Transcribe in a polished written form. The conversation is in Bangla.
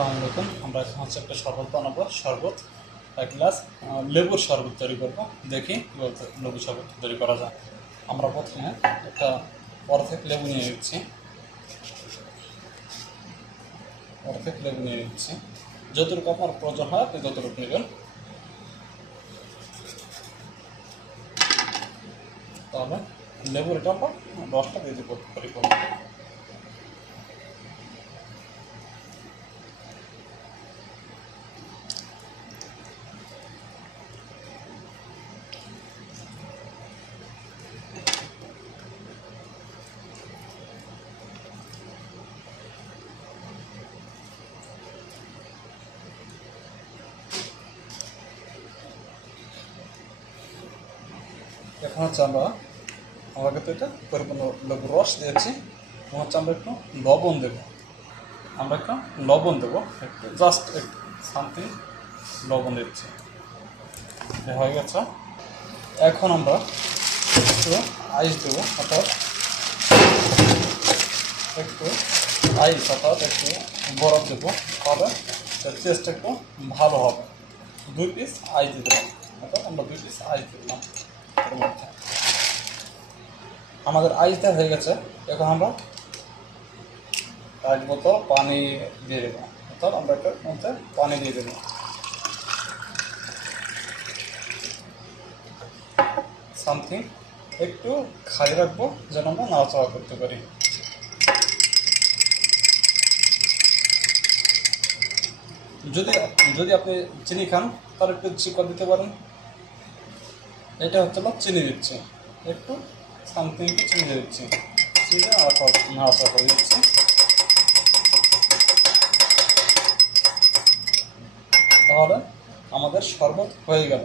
আসসালামু আলাইকুম। আমরা এখন হচ্ছে একটা শরবত বানাবো। শরবত এক গ্লাস লেবুর শরবত তৈরি করবো। দেখি কীভাবে লেবুর শরবত তৈরি করা যায়। আমরা প্রথমে একটা অর্ধেক লেবু নিয়ে নিচ্ছি। যতটুকু আপনার প্রয়োজন হয় আপনি ততটুকু নেবেন। তাহলে লেবুর এটা আমরা রসটা দিয়ে দেবো পরিপূর্ণ। এখন হচ্ছে আমরা কিন্তু এটা পরিপূর্ণ লেবুর রস দিয়েছি। এখন হচ্ছে আমরা একটু লবণ দেবো। একটু জাস্ট একটু সামথিং লবণ দিচ্ছি। হয়ে গেছে। এখন আমরা একটু আইস দেবো, অর্থাৎ একটু বরফ দেবো। তাহলে টেস্ট একটু ভালো হবে। 2 পিস আইস দিয়ে দিলাম, অর্থাৎ আমরা 2 পিস আইস দিলাম এর মধ্যে। আমাদের আইস দেওয়া হয়ে গেছে। এখন আমরা 1 বোতল পানি দিয়ে দেবো, অর্থাৎ আমরা এটার মধ্যে পানি দিয়ে দেবো। সামথিং একটু খাই রাখবো যেন আমরা নাড়াচাড়া করতে পারি। যদি আপনি চিনি খান তাহলে একটু চিনি দিতে পারেন। এটা হচ্ছে না, চিনি দিচ্ছি একটু, সামথিং একটু চিনি দিয়ে দিচ্ছি। চিনি নাড়াচাড়া করে দিচ্ছি। তাহলে আমাদের শরবত হয়ে গেল।